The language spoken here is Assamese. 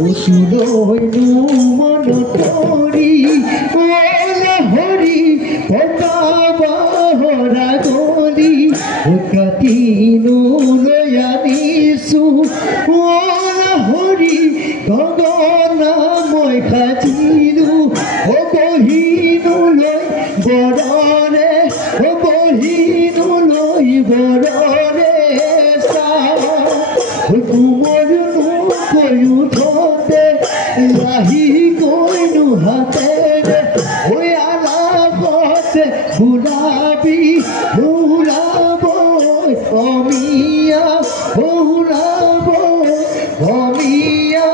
উচিলৈনো মনত কৰি হৰি পতাবাহৰা গলি কাটিনো লৈ আনিছোঁ হৰি গগনা মই সাজিলোঁ বহিনোলৈ বৰৰে বহিনোলৈ বৰৰে কোমৰনো কৈ উঠোঁতে লাহি গৈনো হাতেৰে ঐ আলাপতে ভুলাবি ভুলাব অমিয়া ভুলাব অমিয়া